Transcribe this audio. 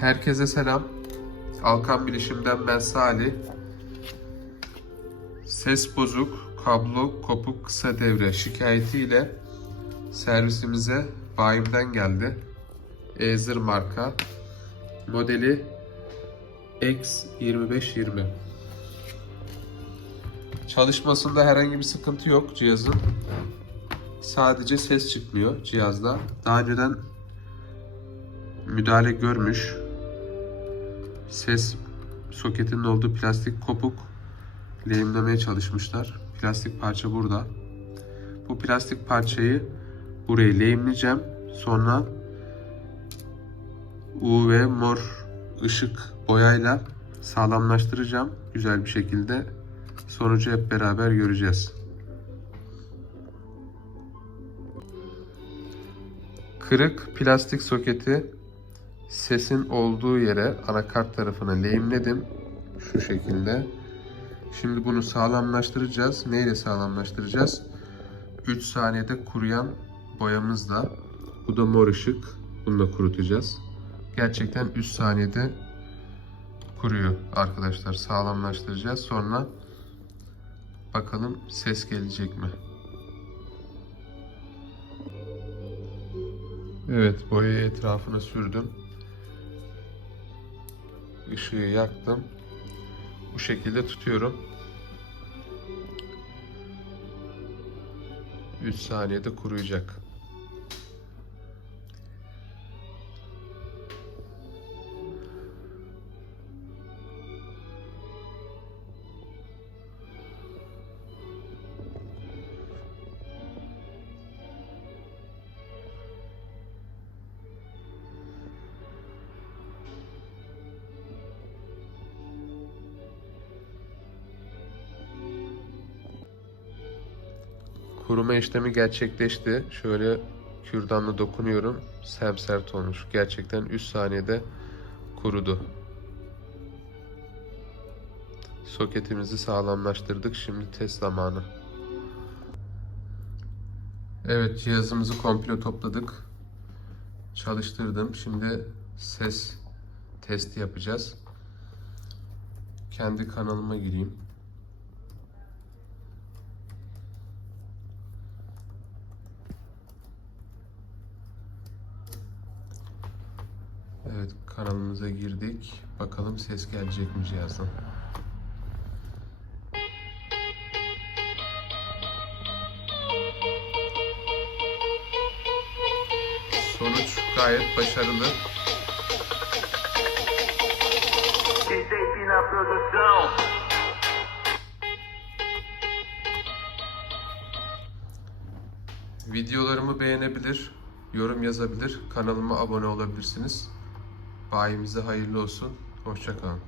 Herkese selam. Alkan Bilişim'den ben Salih. Ses bozuk, kablo kopuk kısa devre şikayetiyle servisimize bayimden geldi. Ezer marka. Modeli X2520. Çalışmasında herhangi bir sıkıntı yok cihazın. Sadece ses çıkmıyor cihazda. Daha önceden müdahale görmüş. Ses soketinin olduğu plastik kopuk lehimlemeye çalışmışlar. Plastik parça burada. Bu plastik parçayı buraya lehimleyeceğim. Sonra UV mor ışık boyayla sağlamlaştıracağım güzel bir şekilde. Sonucu hep beraber göreceğiz. Kırık plastik soketi sesin olduğu yere anakart tarafına lehimledim. Şu şekilde. Şimdi bunu sağlamlaştıracağız. Neyle sağlamlaştıracağız? 3 saniyede kuruyan boyamızla. Bu da mor ışık. Bunu da kurutacağız. Gerçekten 3 saniyede kuruyor arkadaşlar. Sağlamlaştıracağız. Sonra bakalım ses gelecek mi? Evet, boyayı etrafına sürdüm. Işığı yaktım. Bu şekilde tutuyorum. 3 saniyede kuruyacak. Kuruma işlemi gerçekleşti. Şöyle kürdanla dokunuyorum. Semsert olmuş. Gerçekten 3 saniyede kurudu. Soketimizi sağlamlaştırdık. Şimdi test zamanı. Evet cihazımızı komple topladık. Çalıştırdım. Şimdi ses testi yapacağız. Kendi kanalıma gireyim. Evet kanalımıza girdik. Bakalım ses gelecek mi cihazdan. Sonuç gayet başarılı. Videolarımı beğenebilir, yorum yazabilir, kanalıma abone olabilirsiniz. Bayimize hayırlı olsun. Hoşçakalın.